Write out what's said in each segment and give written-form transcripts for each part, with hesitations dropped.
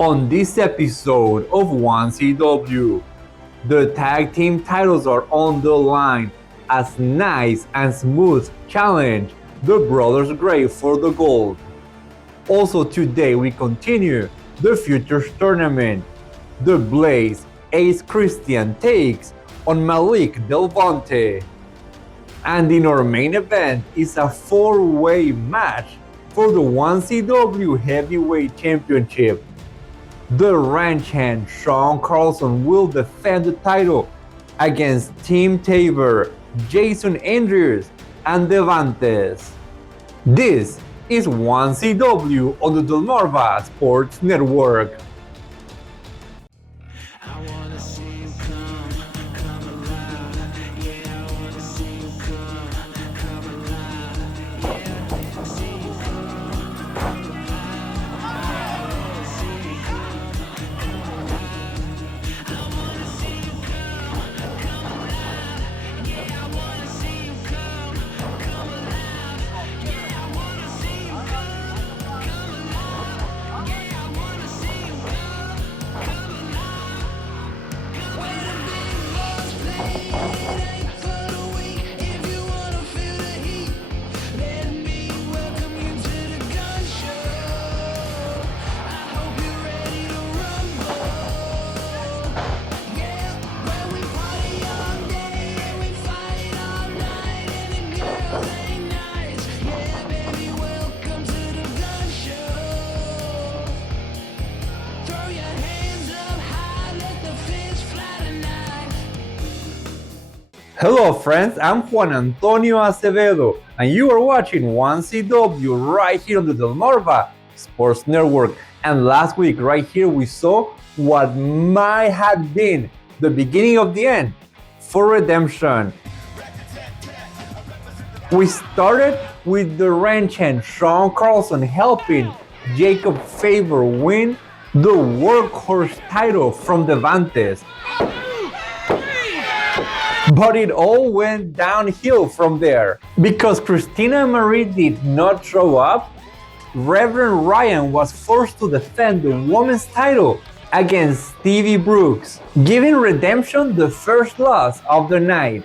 On this episode of 1CW, the tag team titles are on the line as Nice and Smooth challenge the Brothers Gray for the gold. Also today we continue the Futures Tournament. The Blaze Ace Christian takes on Malik Vonte. And in our main event is a 4-way match for the 1CW Heavyweight Championship. The ranch hand Shawn Carlson will defend the title against Team Tabor, Jason Andrews and Devantes. This is 1CW on the Delmarva Sports Network. Hello friends, I'm Juan Antonio Acevedo and you are watching 1CW right here on the Delmarva Sports Network. And last week right here we saw what might have been the beginning of the end for Redemption. We started with the ranch hand Shawn Carlson helping Jacob Faber win the workhorse title from Devantes. But it all went downhill from there. Because Christina Marie did not show up, Reverend Ryan was forced to defend the women's title against Stevie Brooks, giving Redemption the first loss of the night.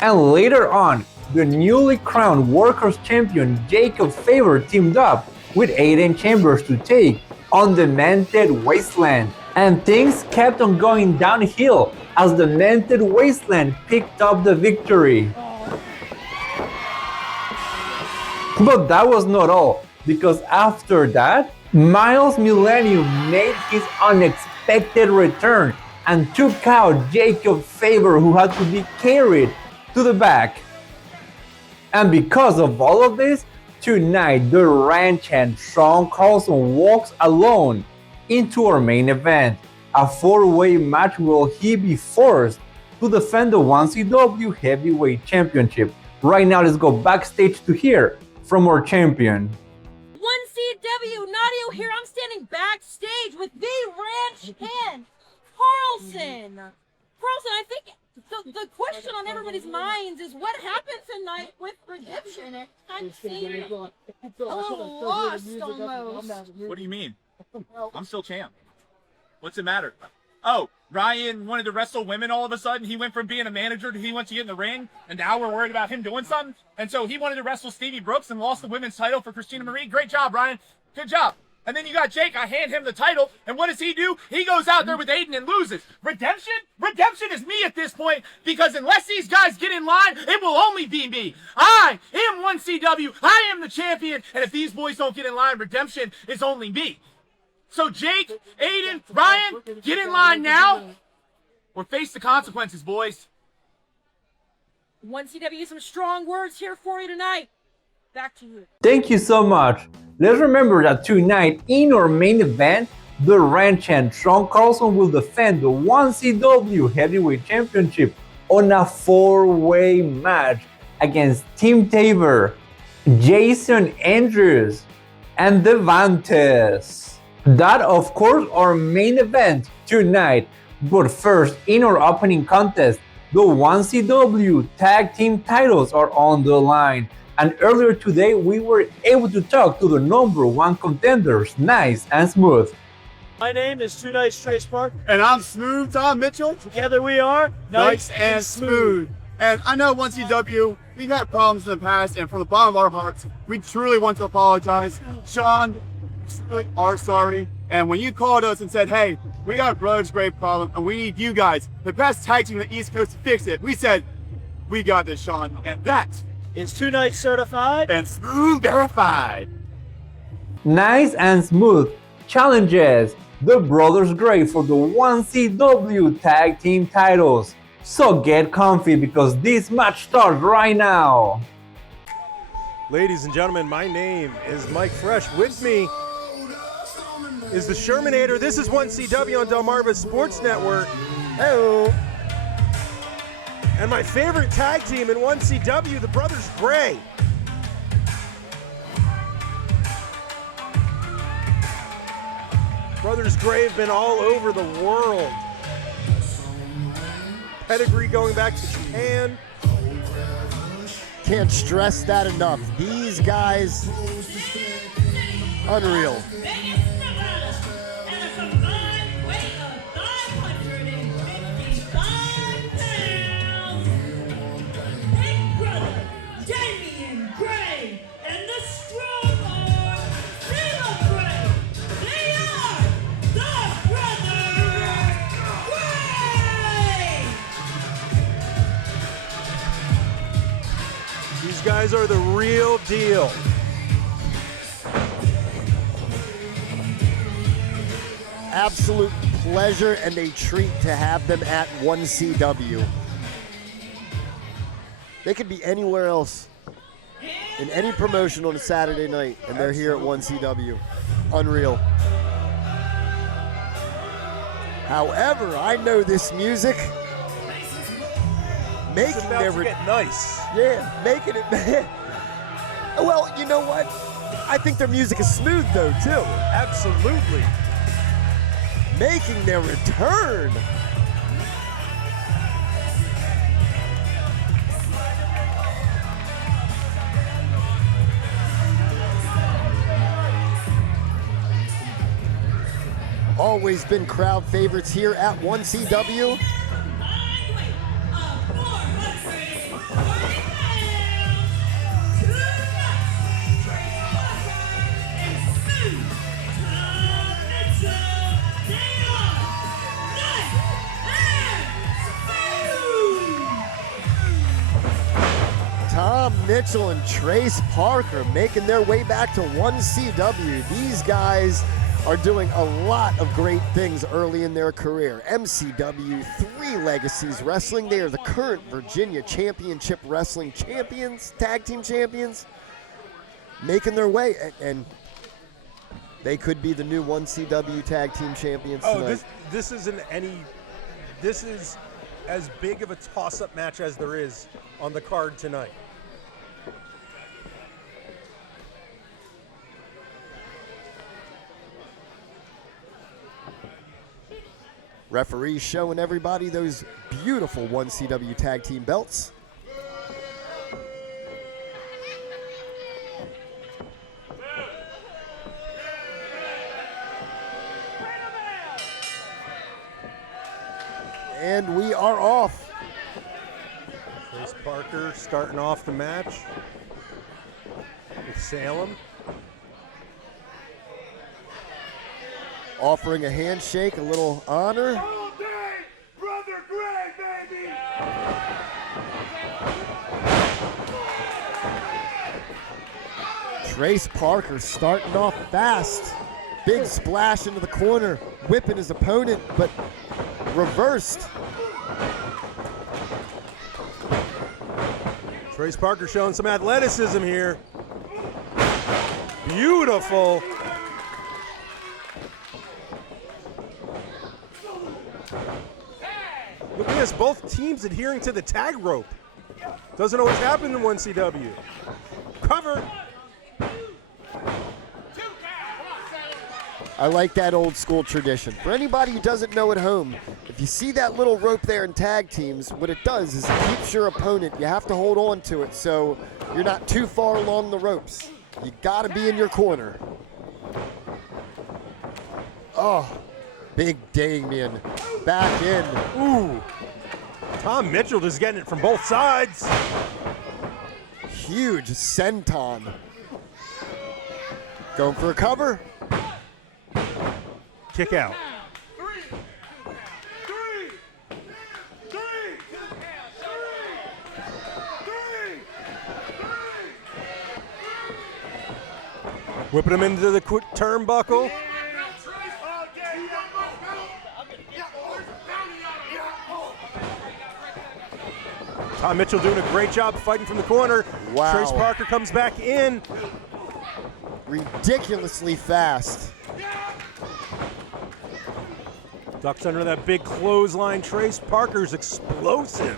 And later on, the newly crowned Workers Champion Jacob Faber teamed up with Aiden Chambers to take on the Demented Wasteland. And things kept on going downhill as the Demented Wasteland picked up the victory. But that was not all, because after that, Miles Millennium made his unexpected return and took out Jacob Faber, who had to be carried to the back. And because of all of this, tonight the ranch hand Shawn Carlson walks alone into our main event. A 4-way match will he be forced to defend the 1CW Heavyweight Championship. Right now, let's go backstage to hear from our champion. 1CW, Nadio here. I'm standing backstage with the ranch hand, Carlson. Carlson, I think the question on everybody's minds is what happened tonight with Redemption? It kind of seemed a little lost almost. What do you mean? I'm still champ. What's the matter? Oh, Ryan wanted to wrestle women all of a sudden. He went from being a manager to he wants to get in the ring, and now we're worried about him doing something. And so he wanted to wrestle Stevie Brooks and lost the women's title for Christina Marie. Great job, Ryan. Good job. And then you got Jake. I hand him the title, and what does he do? He goes out there with Aiden and loses. Redemption? Redemption is me at this point, because unless these guys get in line, it will only be me. I am 1CW. I am the champion, and if these boys don't get in line, Redemption is only me. So Jake, Aiden, Ryan, get in line now or face the consequences, boys. 1CW, some strong words here for you tonight. Back to you. Thank you so much. Let's remember that tonight in our main event, the ranch hand Shawn Carlson will defend the 1CW Heavyweight Championship on a 4-way match against Team Tabor, Jason Andrews and Devantes. That, of course, our main event tonight. But first, in our opening contest, the 1CW tag team titles are on the line. And earlier today, we were able to talk to the #1 contenders, Nice and Smooth. My name is Too Nice Trace Park. And I'm Smooth Tom Mitchell. Together we are Nice and Smooth. And I know 1CW, we've had problems in the past, and from the bottom of our hearts, we truly want to apologize. Shawn, we are sorry. And when you called us and said, hey, we got a Brothers Grave problem, and we need you guys, the best tag team in the East Coast, to fix it, we said, we got this, Shawn. And that is Too Nice certified and Smooth verified. Nice and Smooth challenges the Brothers Grey for the 1CW tag team titles. So get comfy because this match starts right now. Ladies and gentlemen, my name is Mike Fresh. With me is the Shermanator. This is 1CW on Delmarva Sports Network. Hello. And my favorite tag team in 1CW, the Brothers Grey. Brothers Grey have been all over the world. Pedigree going back to Japan. Can't stress that enough. These guys, unreal. These guys are the real deal. Absolute pleasure and a treat to have them at 1CW. They could be anywhere else in any promotion on a Saturday night, and they're here at 1CW. Unreal. However, I know this music. Making about to get nice. Yeah, making it. Well, you know what? I think their music is smooth though too. Absolutely. Making their return. Always been crowd favorites here at 1CW. Tom Mitchell and Trace Parker making their way back to 1CW. These guys are doing a lot of great things early in their career. MCW, 3 legacies wrestling. They are the current Virginia Championship Wrestling champions, tag team champions, making their way, and they could be the new 1CW tag team champions tonight. This isn't any. This is as big of a toss-up match as there is on the card tonight. Referees showing everybody those beautiful 1CW tag team belts. And we are off. Trace Parker starting off the match with Salem. Offering a handshake, a little honor. All day, Brother Grey, baby! Trace Parker starting off fast. Big splash into the corner, whipping his opponent, but reversed. Trace Parker showing some athleticism here. Beautiful. Look at this, both teams adhering to the tag rope. Doesn't always happen in 1CW. Cover. I like that old school tradition. For anybody who doesn't know at home, if you see that little rope there in tag teams, what it does is it keeps your opponent. You have to hold on to it so you're not too far along the ropes. You got to be in your corner. Oh, big Damien back in. Ooh. Tom Mitchell just getting it from both sides. Huge senton. Going for a cover. Kick out. Whipping him into the quick turnbuckle. Tom Mitchell doing a great job fighting from the corner. Wow. Trace Parker comes back in. Ridiculously fast. Ducks under that big clothesline. Trace Parker's explosive.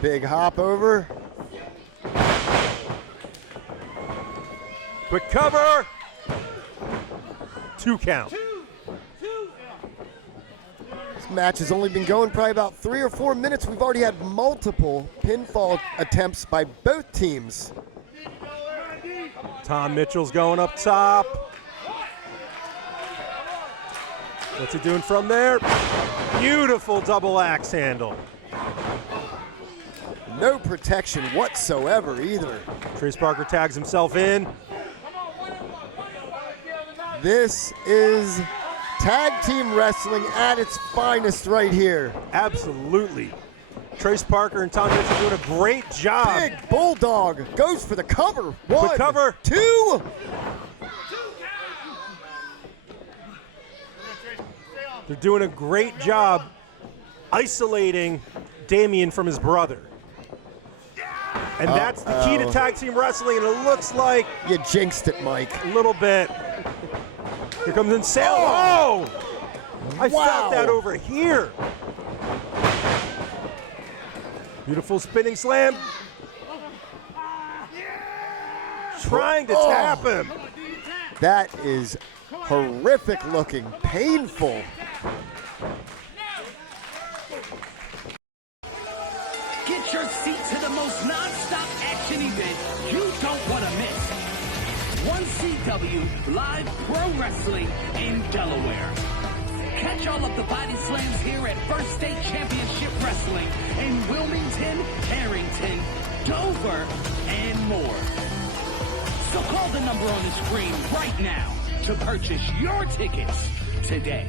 Big hop over. Quick cover. 2 count. This match has only been going probably about 3 or 4 minutes. We've already had multiple pinfall attempts by both teams. Tom Mitchell's going up top. What's he doing from there? Beautiful double axe handle. No protection whatsoever either. Trace Parker tags himself in. This is tag team wrestling at its finest right here. Absolutely. Trace Parker and Tom Mitchell doing a great job. Big Bulldog goes for the cover. 1, Quick cover. 2. They're doing a great job isolating Damien from his brother. And that's the key to tag team wrestling, and it looks like You jinxed it, Mike. a little bit. Here comes in Salem. Oh! I Wow. felt that over here. Beautiful spinning slam. Trying to tap him. That is horrific looking, painful. Get your seat to the most non-stop action event you don't want to miss. 1CW Live Pro Wrestling in Delaware. Catch all of the body slams here at First State Championship Wrestling in Wilmington, Harrington, Dover, and more. So call the number on the screen right now to purchase your tickets today.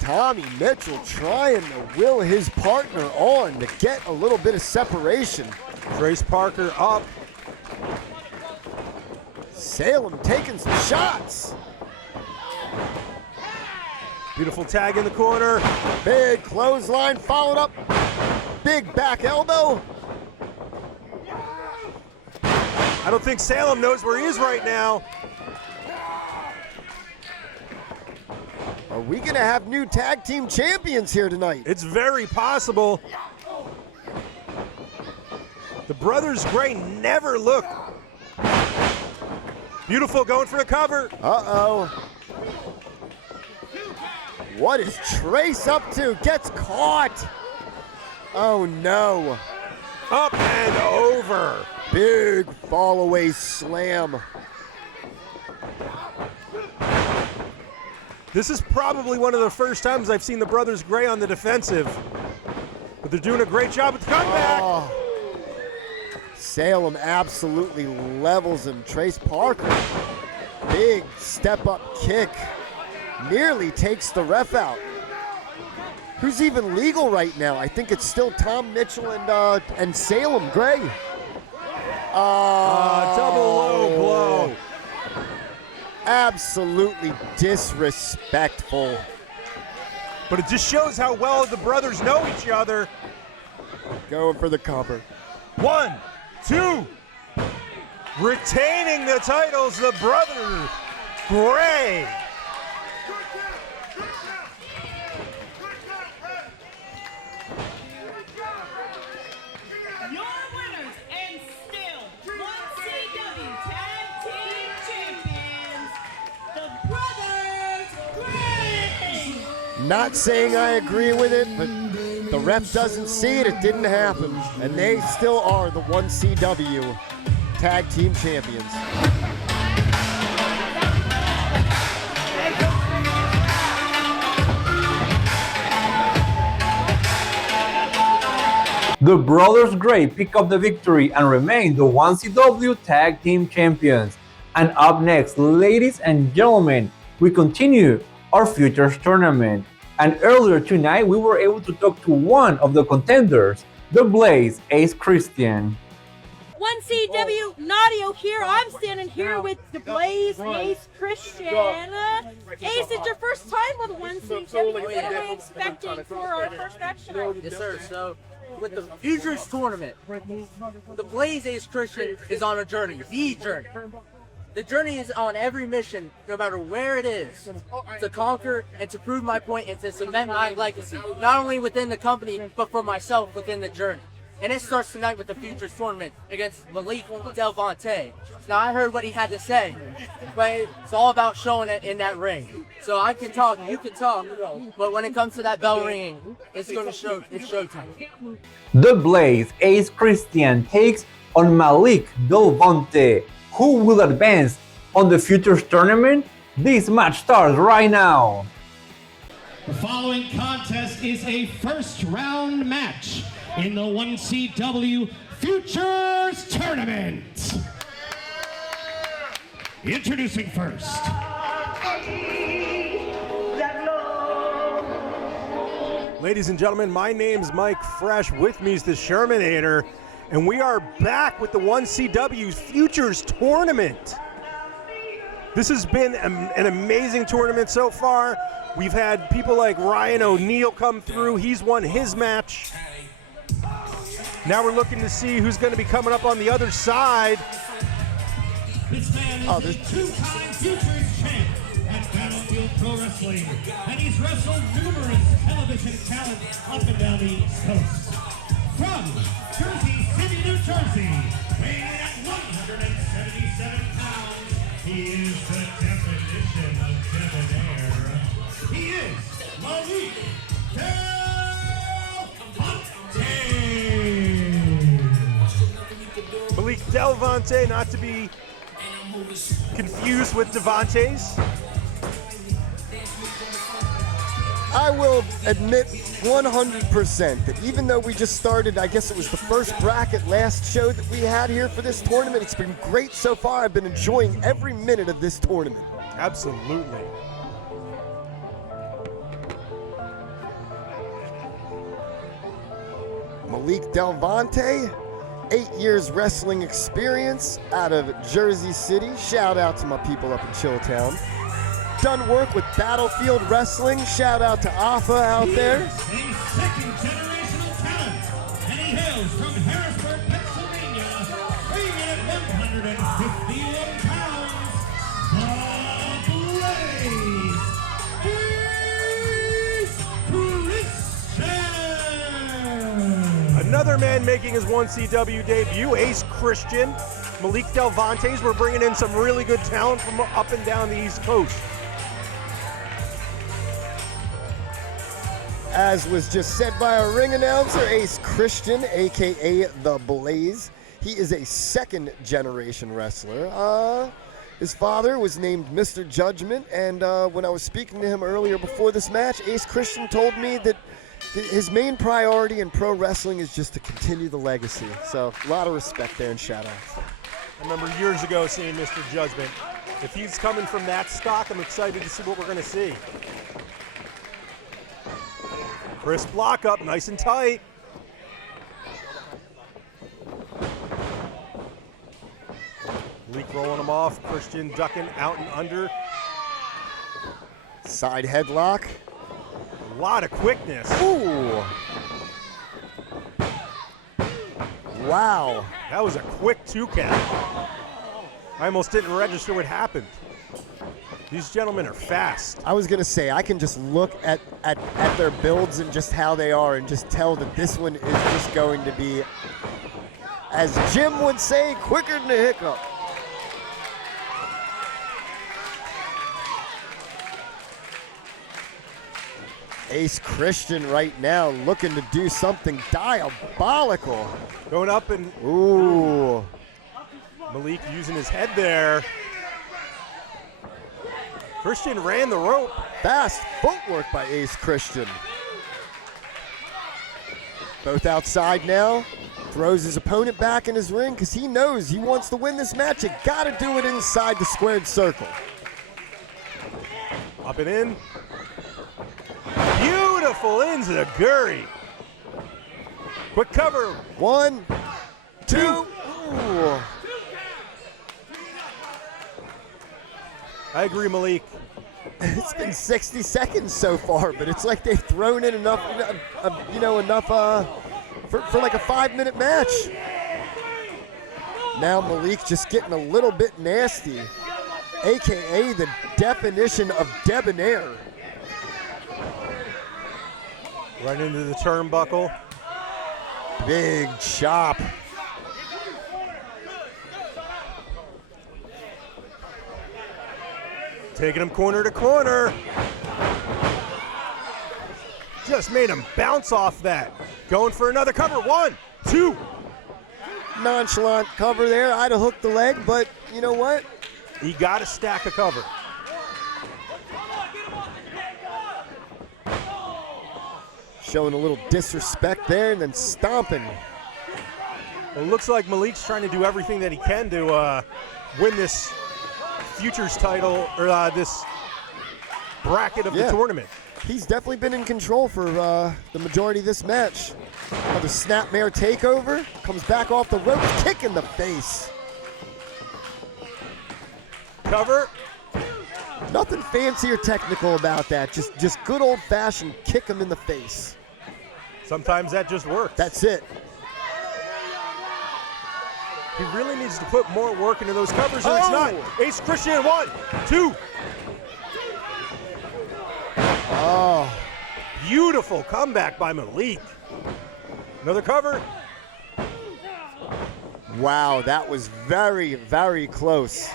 Tommy Mitchell trying to will his partner on to get a little bit of separation. Trace Parker up. Salem taking some shots. Beautiful tag in the corner. Big clothesline followed up. Big back elbow. I don't think Salem knows where he is right now. Are we going to have new tag team champions here tonight? It's very possible. The Brothers Gray never look. Beautiful, going for a cover. Uh-oh. What is Trace up to? Gets caught. Oh, no. Up and over. Big fall away slam. This is probably one of the first times I've seen the Brothers Gray on the defensive. But they're doing a great job with the comeback. Oh. Salem absolutely levels him. Trace Parker, big step-up kick. Nearly takes the ref out. Who's even legal right now? I think it's still Tom Mitchell and Salem Gray. Double low blow. Absolutely disrespectful. But it just shows how well the brothers know each other. Going for the cover. 1, 2. Retaining the titles, the Brother Gray. Your winners and still 1CW Tag Team Champions, the Brothers Gray. Not saying I agree with it, but the ref doesn't see it. It didn't happen. And they still are the 1CW Tag Team Champions. The Brothers Gray pick up the victory and remain the 1CW Tag Team Champions. And up next, ladies and gentlemen, we continue our Futures Tournament. And earlier tonight, we were able to talk to one of the contenders, the Blaze, Ace Christian. 1CW Nadio here. I'm standing here with the Blaze, Ace Christian. Ace, it's your first time with 1CW. What are we expecting for our first match tonight? Yes, sir. So, with the Futures Tournament, the Blaze Ace Christian is on a journey, the journey. The journey is on every mission, no matter where it is, to conquer and to prove my point and to cement my legacy, not only within the company, but for myself within the journey. And it starts tonight with the Futures Tournament against Malik Vonte. Now, I heard what he had to say, but it's all about showing it in that ring. So I can talk, you can talk, but when it comes to that bell ringing, it's going to show, it's showtime. The Blaze, Ace Christian takes on Malik Vonte. Who will advance on the Futures Tournament? This match starts right now. The following contest is a first round match in the 1CW Futures Tournament. Introducing first. Ladies and gentlemen, my name's Mike Fresh. With me is the Shermanator, and we are back with the 1CW Futures Tournament. This has been an amazing tournament so far. We've had people like Ryan O'Neal come through. He's won his match. Now we're looking to see who's going to be coming up on the other side. This man is a two-time Futures champ at Battlefield Pro Wrestling, and he's wrestled numerous television talent up and down the East Coast. From Jersey City, New Jersey, weighing in at 177 pounds, he is the definition of debonair. He is Malik Devantes. Malik Devantes, not to be confused with Devantes. I will admit 100% that even though we just started, I guess it was the first bracket last show that we had here for this tournament, it's been great so far. I've been enjoying every minute of this tournament. Absolutely. Malik Devantes, 8 years wrestling experience out of Jersey City. Shout out to my people up in Chilltown. Done work with Battlefield Wrestling. Shout out to Alpha out there. He is a second generational talent, and he hails from Harrisburg, Pennsylvania, weighing in at 151 pounds. The Blaze, Ace Christian. Another man making his 1CW debut, Ace Christian. Malik Devantes. We're bringing in some really good talent from up and down the East Coast. As was just said by our ring announcer, Ace Christian, a.k.a. The Blaze. He is a second generation wrestler. His father was named Mr. Judgment, and when I was speaking to him earlier before this match, Ace Christian told me that his main priority in pro wrestling is just to continue the legacy. So a lot of respect there and shout outs. I remember years ago seeing Mr. Judgment. If he's coming from that stock, I'm excited to see what we're going to see. Crisp block up, nice and tight. Malik rolling him off. Christian ducking out and under. Side headlock. A lot of quickness. Ooh. Wow. That was a quick 2 count. I almost didn't register what happened. These gentlemen are fast. I was going to say, I can just look at their builds and just how they are and just tell that this one is just going to be, as Jim would say, quicker than a hiccup. Ace Christian right now looking to do something diabolical. Going up and ooh. Malik using his head there. Christian ran the rope. Fast footwork by Ace Christian. Both outside now. Throws his opponent back in his ring because he knows he wants to win this match. You got to do it inside the squared circle. Up and in. Beautiful enziguri. Quick cover. 1, 2. Ooh. I agree, Malik. It's been 60 seconds so far, but it's like they've thrown in enough, enough for like a 5-minute match. Now Malik just getting a little bit nasty, AKA the definition of debonair. Right into the turnbuckle. Big chop. Taking him corner to corner. Just made him bounce off that. Going for another cover. 1, 2. Nonchalant cover there. I'd have hooked the leg, but you know what? He got a stack of cover. Showing a little disrespect there and then stomping. Well, it looks like Malik's trying to do everything that he can to win this Futures title, or this bracket of the tournament. He's definitely been in control for the majority of this match. Another snapmare takeover. Comes back off the rope, kick in the face. Cover. Nothing fancy or technical about that. Just good old-fashioned kick him in the face. Sometimes that just works. That's it. He really needs to put more work into those covers, and it's not. Ace Christian, 1, 2. Oh. Beautiful comeback by Malik. Another cover. Wow, that was very, very close.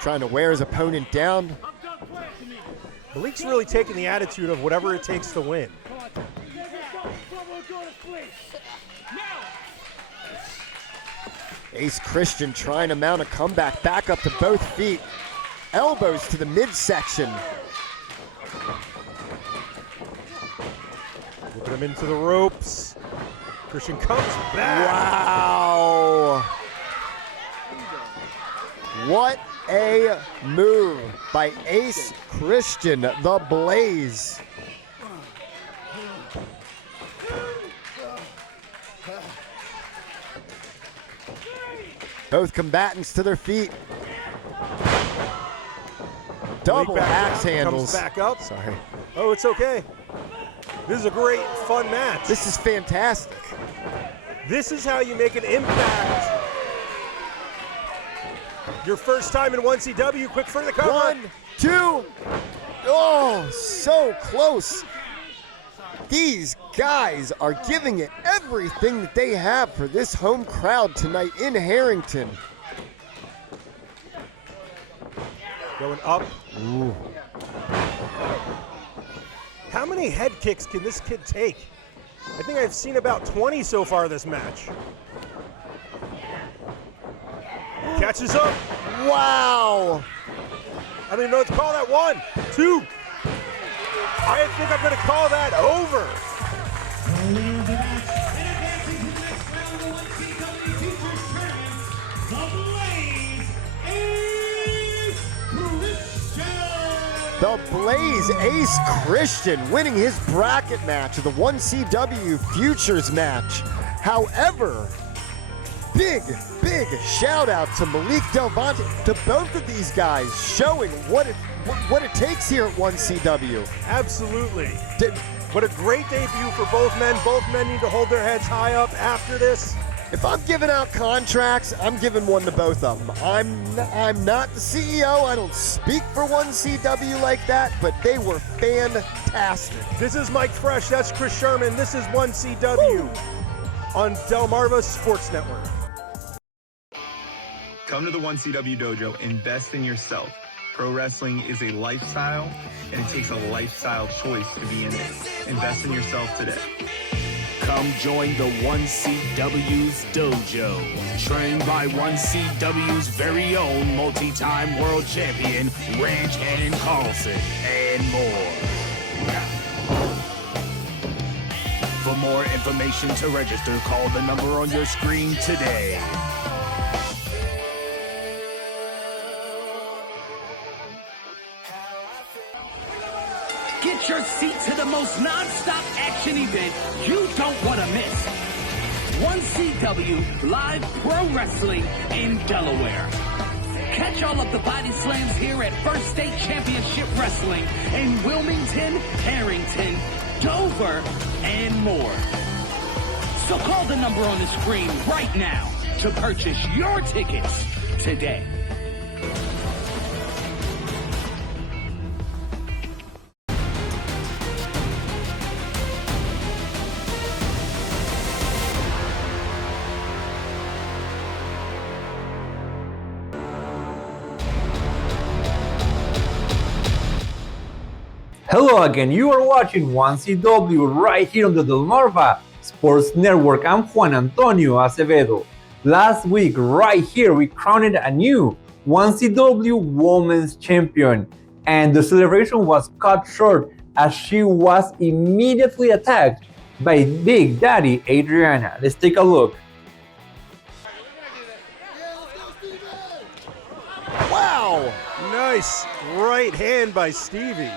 Trying to wear his opponent down. Malik's really taking the attitude of whatever it takes to win. Ace Christian trying to mount a comeback, back up to both feet. Elbows to the midsection. Whipping him into the ropes. Christian comes back. Wow. What a move by Ace Christian, the Blaze. Both combatants to their feet. Double axe handles. Comes back up. Sorry. Oh, it's okay. This is a great, fun match. This is fantastic. This is how you make an impact. Your first time in 1CW, quick for the cover. 1, 2. Oh, so close. These guys are giving it everything that they have for this home crowd tonight in Harrington. Going up. Ooh. How many head kicks can this kid take? I think I've seen about 20 so far this match. Catches up. Wow. I don't even know what to call that. 1, 2. I think I'm going to call that over. The winner of the match and advancing to the next round of the 1CW Futures Tournament, the Blaze The Ace Christian. Blaze Ace Christian winning his bracket match of the 1CW Futures match. However, big shout out to Malik Delvante, to both of these guys, showing what it takes here at 1CW. Absolutely. What a great debut for both men. Both men need to hold their heads high up after this. If I'm giving out contracts, I'm giving one to both of them. I'm not the CEO. I don't speak for 1CW like that, but they were fantastic. This is Mike Fresh. That's Chris Sherman. This is 1CW on Delmarva Sports Network. Come to the 1CW Dojo. Invest in yourself. Pro wrestling is a lifestyle, and it takes a lifestyle choice to be in it. Invest in yourself today. Come join the 1CW's dojo. Trained by 1CW's very own multi-time world champion, Ranch Hand Carlson, and more. For more information to register, call the number on your screen today. Get your seat to the most non-stop action event you don't want to miss. 1CW Live Pro Wrestling in Delaware. Catch all of the body slams here at First State Championship Wrestling in Wilmington, Harrington, Dover, and more. So call the number on the screen right now to purchase your tickets today. Hello again, you are watching 1CW right here on the Delmarva Sports Network. I'm Juan Antonio Acevedo. Last week, right here, we crowned a new 1CW Women's Champion, and the celebration was cut short as she was immediately attacked by Big Daddy Adriana. Let's take a look. Wow! Nice right hand by Stevie.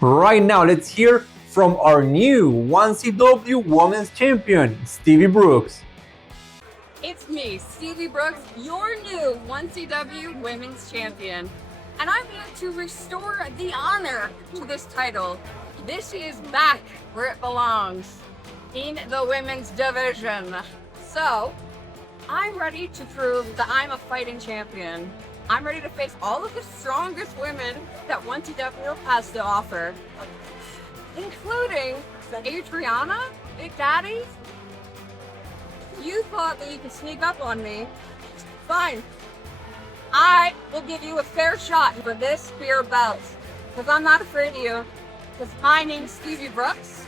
Right now, let's hear from our new 1CW Women's Champion, Stevie Brooks. It's me, Stevie Brooks, your new 1CW Women's Champion. And I'm here to restore the honor to this title. This is back where it belongs, in the women's division. So, I'm ready to prove that I'm a fighting champion. I'm ready to face all of the strongest women that 1CW has to offer, including Adriana, Big Daddy. You thought that you could sneak up on me. Fine. I will give you a fair shot for this spear belt, because I'm not afraid of you, because my name's Stevie Brooks,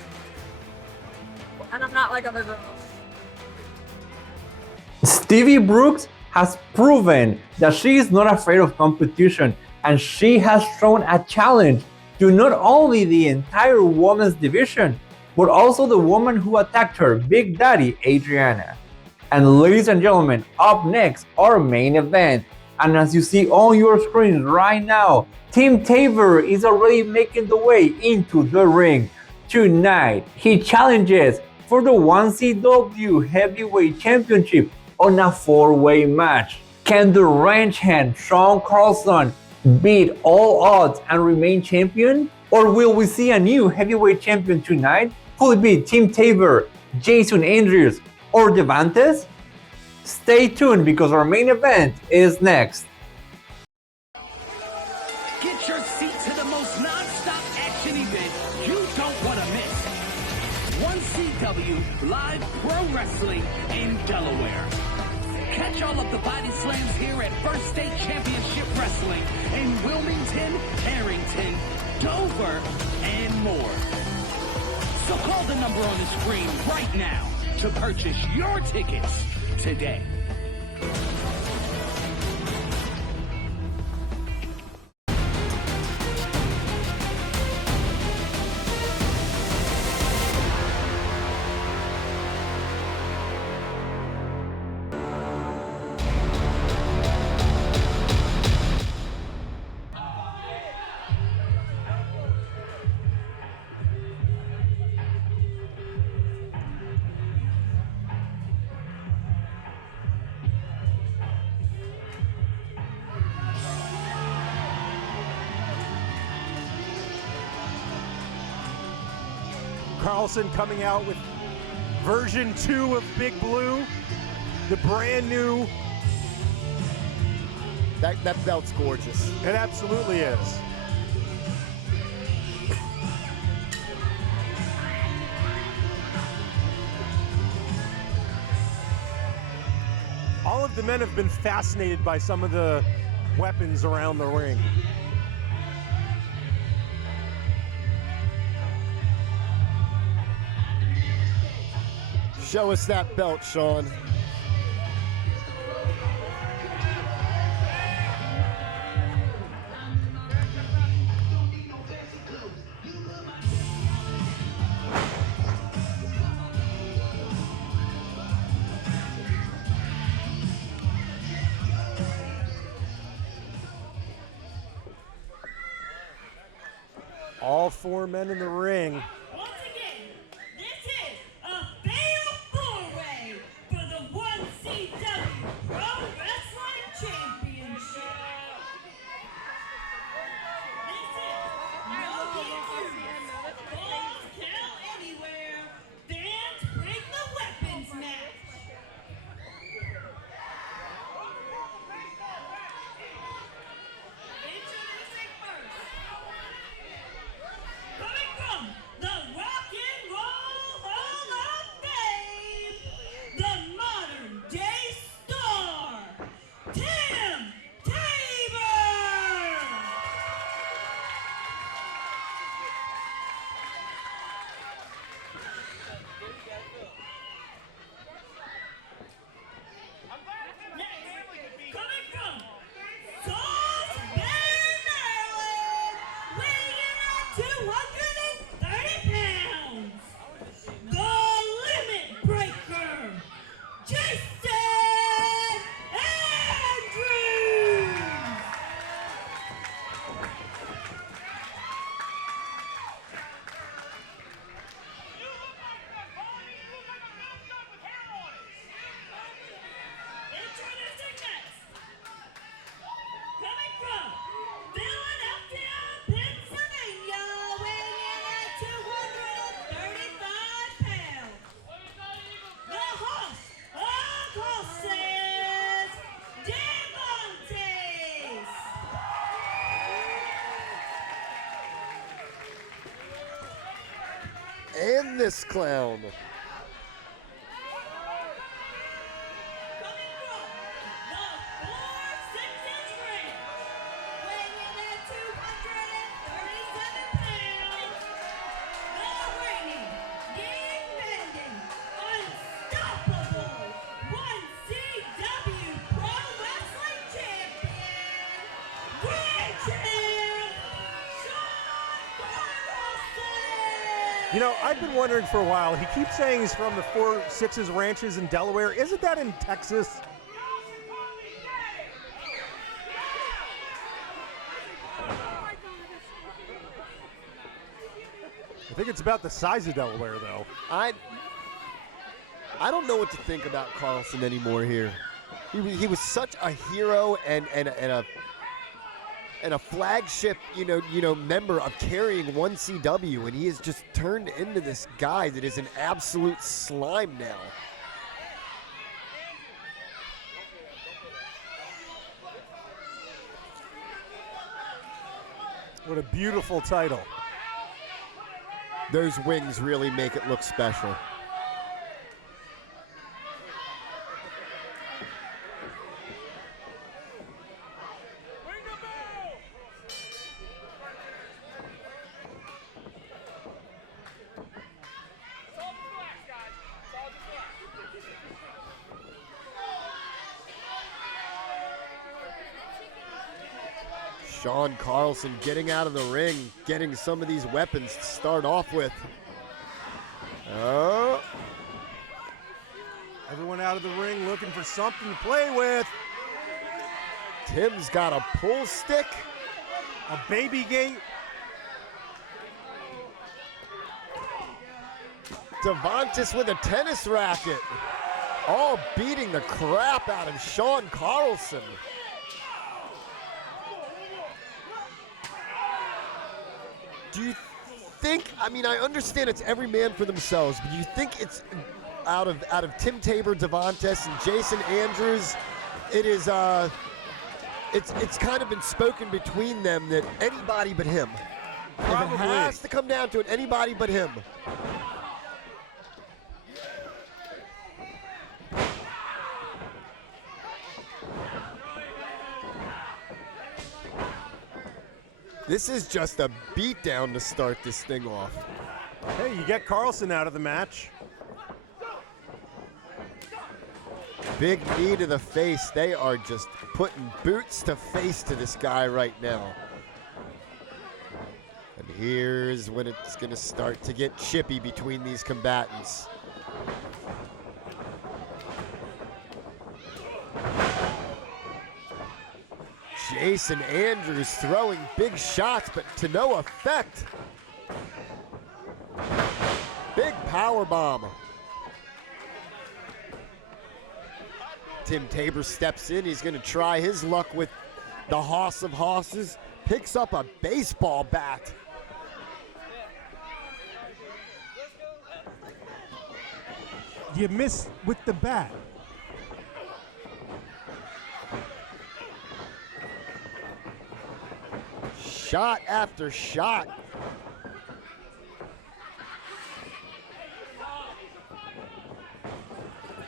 and I'm not like other girls. Stevie Brooks has proven that she is not afraid of competition, and she has thrown a challenge to not only the entire women's division, but also the woman who attacked her, Big Daddy Adriana. And ladies and gentlemen, up next, our main event. And as you see on your screens right now, Tim Tabor is already making the way into the ring. Tonight, he challenges for the 1CW Heavyweight Championship on a 4-way match. Can the ranch hand Shawn Carlson beat all odds and remain champion? Or will we see a new heavyweight champion tonight? Could it be Team Tabor, Jason Andrews, or Devantes? Stay tuned because our main event is next. Get your seat to the most non-stop action event you don't want to miss. 1CW Live Pro Wrestling in Delaware. Catch all of the body slams here at First State Championship Wrestling in Wilmington, Harrington, Dover, and more. So call the number on the screen right now to purchase your tickets today. Carlson coming out with version 2 of Big Blue, the brand new. That belt's gorgeous. It absolutely is. All of the men have been fascinated by some of the weapons around the ring. Show us that belt, Shawn. All 4 men in the ring. Once again, this is a fatal four-way for the 1CW Pro Wrestling Championship. This is no DQs, falls count anywhere, fans bring the weapons match. Introducing first. Coming from the Rock and Roll Hall of Fame, the modern day star, Tim Tabor. Next, coming from Salisbury, Maryland, weighing in at 230 pounds, the limit breaker, Jason Andrews. Introducing next, coming from Philadelphia, Pennsylvania, weighing in at 235 pounds, the host of horses, Devantes. And this clown. Coming from the 4'6" ring, weighing in at 237 pounds, the reigning, defending, unstoppable 1CW Pro Wrestling Champion, Grand Champ, Shawn Carlson. You know, I've been wondering for a while. He keeps saying he's from the 4-6 ranches in Delaware. Isn't that in Texas? I think it's about the size of Delaware, though. I don't know what to think about Carlson anymore here. He was such a hero and a and a flagship, member of carrying 1CW, and he has just turned into this guy that is an absolute slime now. What a beautiful title. Those wings really make it look special. Shawn Carlson getting out of the ring, getting some of these weapons to start off with. Oh. Everyone out of the ring looking for something to play with. Tim's got a pull stick. A baby gate. Devantes with a tennis racket. All beating the crap out of Shawn Carlson. Do you think, I understand it's every man for themselves, but do you think it's out of Tim Tabor, Devantes, and Jason Andrews, it is, it's kind of been spoken between them that anybody but him. Probably. If it has to come down to it, anybody but him. This is just a beatdown to start this thing off. Hey, you get Carlson out of the match. Big knee to the face. They are just putting boots to face to this guy right now. And here's when it's going to start to get chippy between these combatants. Jason Andrews throwing big shots, but to no effect. Big power bomb. Tim Tabor steps in. He's going to try his luck with the Hoss of Hosses. Picks up a baseball bat. You miss with the bat. Shot after shot.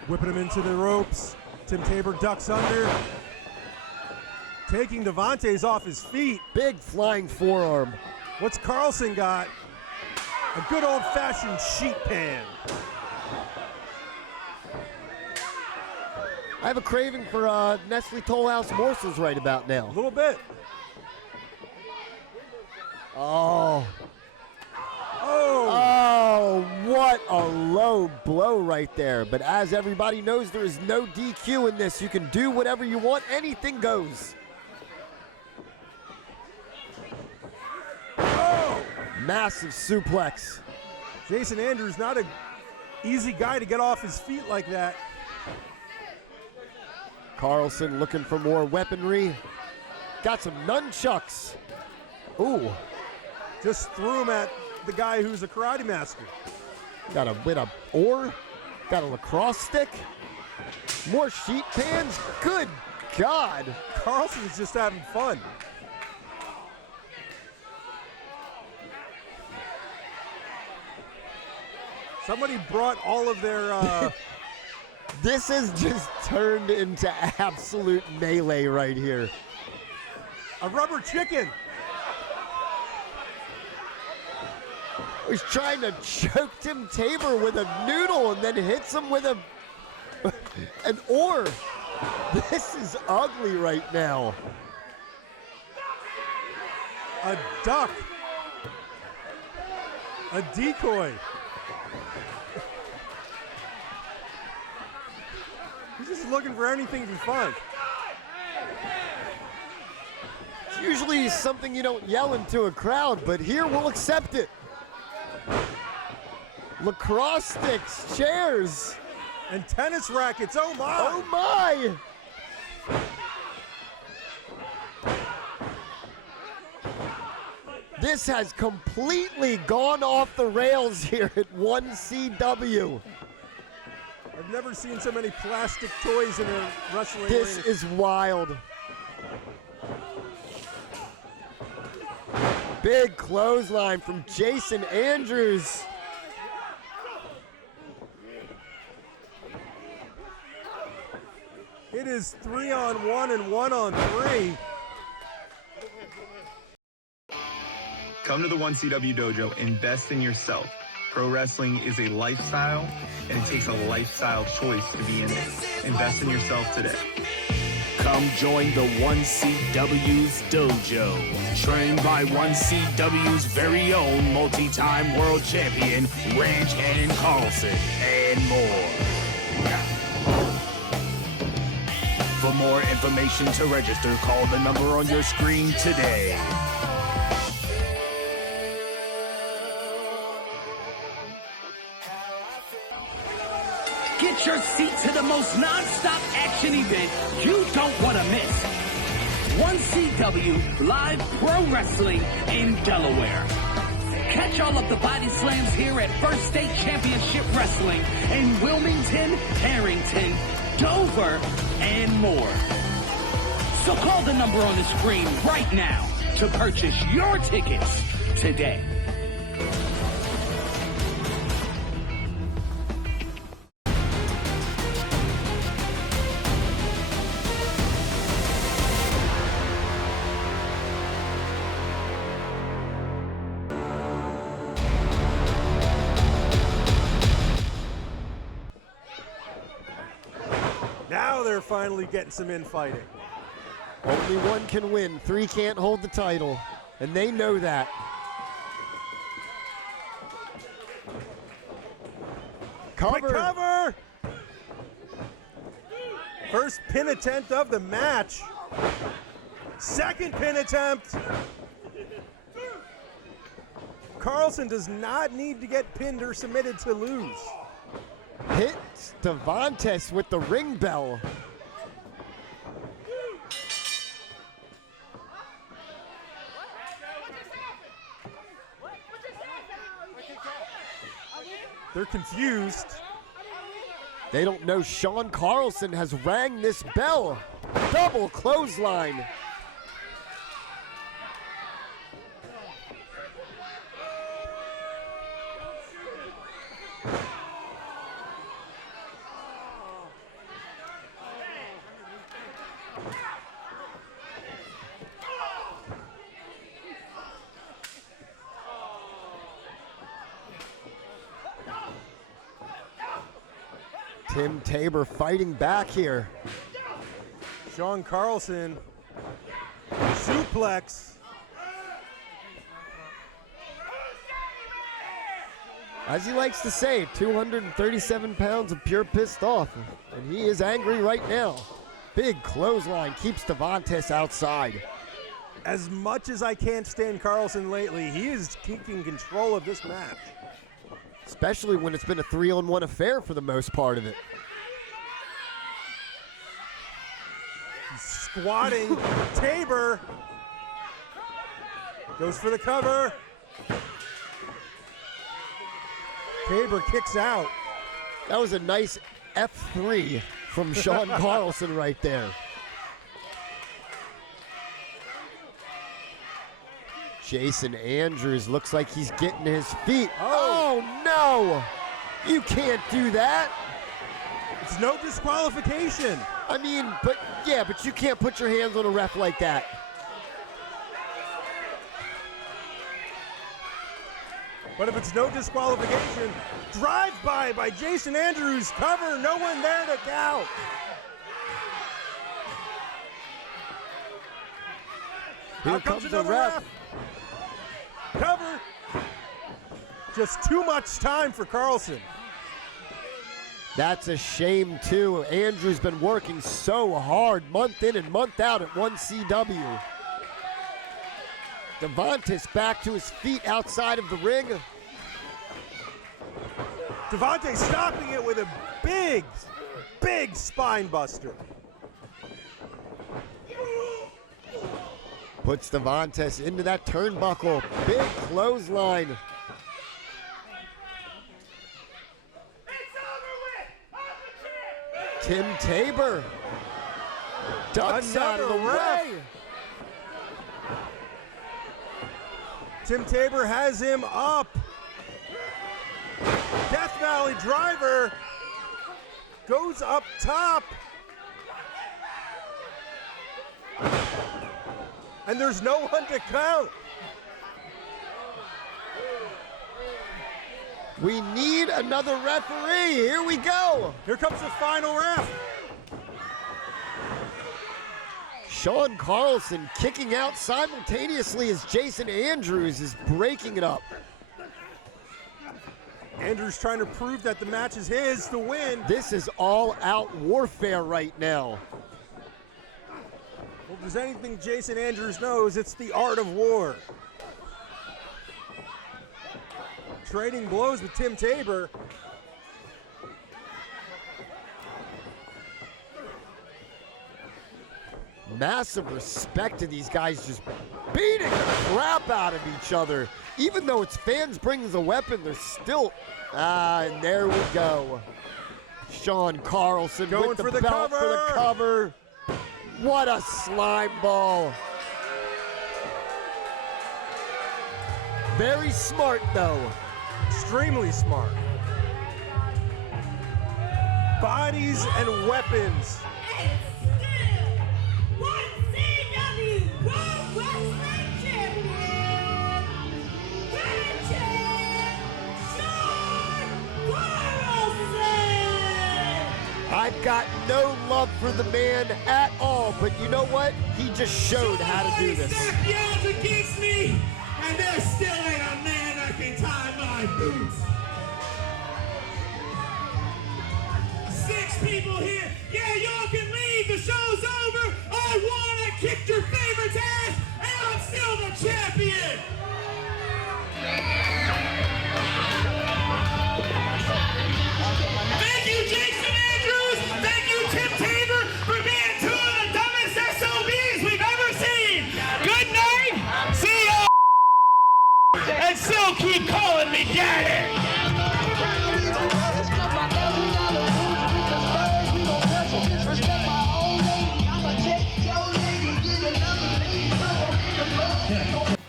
Whipping him into the ropes. Tim Tabor ducks under. Taking Devantes off his feet. Big flying forearm. What's Carlson got? A good old-fashioned sheet pan. I have a craving for Nestle Toll House morsels right about now. A little bit. Oh. Oh, what a low blow right there. But as everybody knows, there is no DQ in this. You can do whatever you want. Anything goes. Oh. Massive suplex. Jason Andrews, not an easy guy to get off his feet like that. Carlson looking for more weaponry. Got some nunchucks. Ooh. Just threw him at the guy who's a karate master. Got a bit of oar. Got a lacrosse stick. More sheet pans. Good God. Carlson's just having fun. Somebody brought all of their... This has just turned into absolute melee right here. A rubber chicken. He's trying to choke Tim Tabor with a noodle and then hits him with an oar. This is ugly right now. A duck. A decoy. He's just looking for anything to be fun. It's usually something you don't yell into a crowd, but here we'll accept it. Lacrosse sticks, chairs. And tennis rackets, oh my! Oh my! This has completely gone off the rails here at 1CW. I've never seen so many plastic toys in a wrestling This ring. is wild. Big clothesline from Jason Andrews. It is 3-on-1 and 1-on-3. Come to the 1CW Dojo, invest in yourself. Pro wrestling is a lifestyle, and it takes a lifestyle choice to be in it. Invest in yourself today. Come join the 1CW's dojo. Trained by 1CW's very own multi-time world champion, Ranch Hand Carlson, and more. For more information to register, call the number on your screen today. Get your seat to the most non-stop action event you don't want to miss. 1CW Live Pro Wrestling in Delaware. Catch all of the body slams here at First State Championship Wrestling in Wilmington, Harrington, Dover, and more. So call the number on the screen right now to purchase your tickets today. Now they're finally getting some infighting. Only one can win. Three can't hold the title, and they know that. Cover. Quick cover! First pin attempt of the match. Second pin attempt. Carlson does not need to get pinned or submitted to lose. Hits Devantes with the ring bell. They're confused. They don't know Shawn Carlson has rang this bell. Double clothesline. Tim Tabor fighting back here. Shawn Carlson, suplex. As he likes to say, 237 pounds of pure pissed off, and he is angry right now. Big clothesline keeps Devantes outside. As much as I can't stand Carlson lately, he is keeping control of this match. Especially when it's been a 3-on-1 affair for the most part of it. He's squatting. Tabor goes for the cover. Tabor kicks out. That was a nice F3 from Shawn Carlson right there. Jason Andrews looks like he's getting his feet. Oh no! You can't do that. It's no disqualification. I mean, but you can't put your hands on a ref like that. But if it's no disqualification, drive-by Jason Andrews, cover, no one there to count. Here comes the ref. Cover. Just too much time for Carlson. That's a shame, too. Andrew's been working so hard month in and month out at 1CW. Devantes back to his feet outside of the ring. Devante stopping it with a big, big spine buster. Puts Devantes into that turnbuckle. Big clothesline. Tim Tabor ducks out of the way. Tim Tabor has him up. Death Valley driver goes up top. And there's no one to count. We need another referee. Here we go. Here comes the final ref. Shawn Carlson kicking out simultaneously as Jason Andrews is breaking it up. Andrews trying to prove that the match is his to win. This is all-out warfare right now. Well, if there's anything Jason Andrews knows, it's the art of war. Trading blows with Tim Tabor. Massive respect to these guys just beating the crap out of each other. Even though it's fans bringing the weapon, they're still... and there we go. Shawn Carlson going with the for the belt cover. for the cover. What a slime ball. Very smart, though. Extremely smart. Bodies and weapons. I've got no love for the man at all, but you know what? He just showed how to do this. Yells against me, and there still ain't a man that can tie my boots. 6 people here. Yeah, y'all can leave. The show's over. I won. I kicked your favorite's ass, and I'm still the champion. Thank you, Jason Andrews. Thank you, Tim Tabor, for being 2 of the dumbest SOBs we've ever seen. Good night. See ya. And still keep calling me daddy.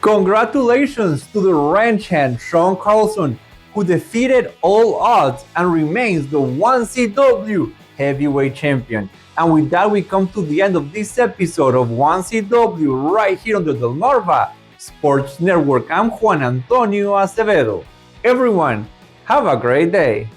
Congratulations to the ranch hand Shawn Carlson, who defeated all odds and remains the 1CW heavyweight champion. And with that, we come to the end of this episode of 1CW right here on the Delmarva Sports Network. I'm Juan Antonio Acevedo. Everyone, have a great day.